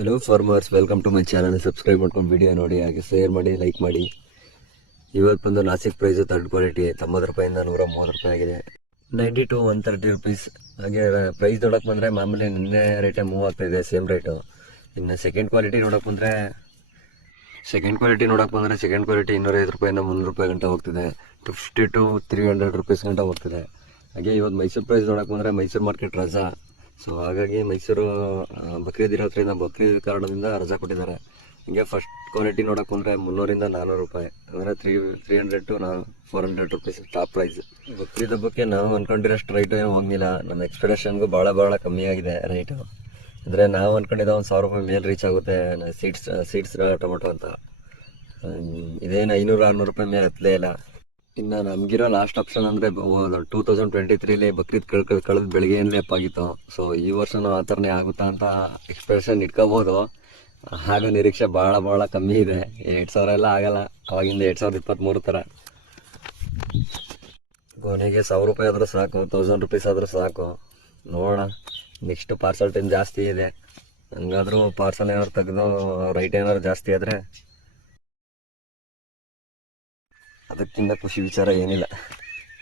Hello farmers, welcome to my channel. Subscribe ಮಾಡ್ಕೊಂಡು video ನೋಡಿ, ಹಾಗೆ ಶೇರ್ ಮಾಡಿ, ಲೈಕ್ ಮಾಡಿ. ಇವತ್ತು ಬಂದು ನಾಸಿಕ್ ಪ್ರೈಸು ಥರ್ಡ್ ಕ್ವಾಲಿಟಿ 90 ರೂಪಾಯಿಂದ 130 ರೂಪಾಯಿ ಆಗಿದೆ. 90 to 130 ರುಪೀಸ್. ಹಾಗೆ ಪ್ರೈಸ್ ನೋಡೋಕೆ ಬಂದರೆ ಮಾಮೂಲಿ ನಿನ್ನೆ ರೇಟೇ ಮೂವ್ ಆಗ್ತಾಯಿದೆ, ಸೇಮ್ ರೇಟು. ಇನ್ನು ಸೆಕೆಂಡ್ ಕ್ವಾಲಿಟಿ ನೋಡೋಕೆ ಬಂದರೆ ಸೆಕೆಂಡ್ ಕ್ವಾಲಿಟಿ 205 ರೂಪಾಯಿಂದ 300 ರೂಪಾಯಿ ಗಂಟ ಹೋಗ್ತಿದೆ. 250 to 300 ರುಪೀಸ್ ಗಂಟ ಹೋಗ್ತಿದೆ. ಹಾಗೆ ಇವತ್ತು ಮೈಸೂರು ಪ್ರೈಸ್ ನೋಡೋಕೆ ಬಂದರೆ ಮೈಸೂರು ಮಾರ್ಕೆಟ್ ರಜಾ. ಸೊ ಹಾಗಾಗಿ ಮೈಸೂರು ಬಕ್ರೀದ್ ಇರೋದ್ರಿಂದ ಬಕ್ರೀದ್ ಕಾರಣದಿಂದ ರಜಾ ಕೊಟ್ಟಿದ್ದಾರೆ. ಹಿಂಗೆ ಫಸ್ಟ್ ಕ್ವಾಲಿಟಿ ನೋಡೋಕೆ ಬಂದರೆ 300 ರಿಂದ 400 ರೂಪಾಯಿ, ಅಂದರೆ 300 to 400 rupees top price. Bakrid ಹಬ್ಬಕ್ಕೆ ನಾವು ಅಂದ್ಕೊಂಡಿರೋಷ್ಟು ರೈಟು ಏನು ಹೋಗಿಲ್ಲ. ನಮ್ಮ ಎಕ್ಸ್ಪೆಕ್ಟೇಷನ್ಗೂ ಭಾಳ ಕಮ್ಮಿ ಆಗಿದೆ ರೈಟು. ಅಂದರೆ ನಾವು ಅಂದ್ಕೊಂಡಿದ್ದ 1000 ರೂಪಾಯಿ ಮೇಲೆ ರೀಚ್ ಆಗುತ್ತೆ ಸೀಡ್ಸ್ ಟೊಮೊಟೊ ಅಂತ. ಇದೇನು 500-600 ರೂಪಾಯಿ ಮೇಲೆ ಹತ್ತಲೇ ಇಲ್ಲ. ಇನ್ನು ನಮಗಿರೋ ಲಾಸ್ಟ್ ಆಪ್ಷನ್ ಅಂದರೆ 2023 ಬಕ್ರೀದ್ ಕಳೆದ ಬೆಳಗ್ಗೆಯಲ್ಲೇ ಅಪ್ಪಾಗಿತ್ತು. ಸೊ ಈ ವರ್ಷನೂ ಆ ಥರನೇ ಆಗುತ್ತಾ ಅಂತ ಎಕ್ಸ್ಪೆಕ್ಟೇಷನ್ ಇಟ್ಕೋಬೋದು. ಹಾಗೋ ನಿರೀಕ್ಷೆ ಭಾಳ ಕಮ್ಮಿ ಇದೆ. 2000 ಎಲ್ಲ ಆಗಲ್ಲ, ಅವಾಗಿಂದ 2023 ಥರ. ಕೊನೆಗೆ 1000 ರೂಪಾಯಿ ಆದರೂ ಸಾಕು, 1000 ರುಪೀಸ್ ಆದರೂ ಸಾಕು. ನೋಡೋಣ, ನೆಕ್ಸ್ಟ್ ಪಾರ್ಸಲ್ ಟೈಮ್ ಜಾಸ್ತಿ ಇದೆ. ಹಂಗಾದ್ರೂ ಪಾರ್ಸಲ್ ಏನಾದ್ರು ತೆಗೆದು ರೈಟ್ ಏನಾದ್ರು ಜಾಸ್ತಿ ಆದರೆ ಅದಕ್ಕಿಂತ ಖುಷಿ ವಿಚಾರ ಏನಿಲ್ಲ.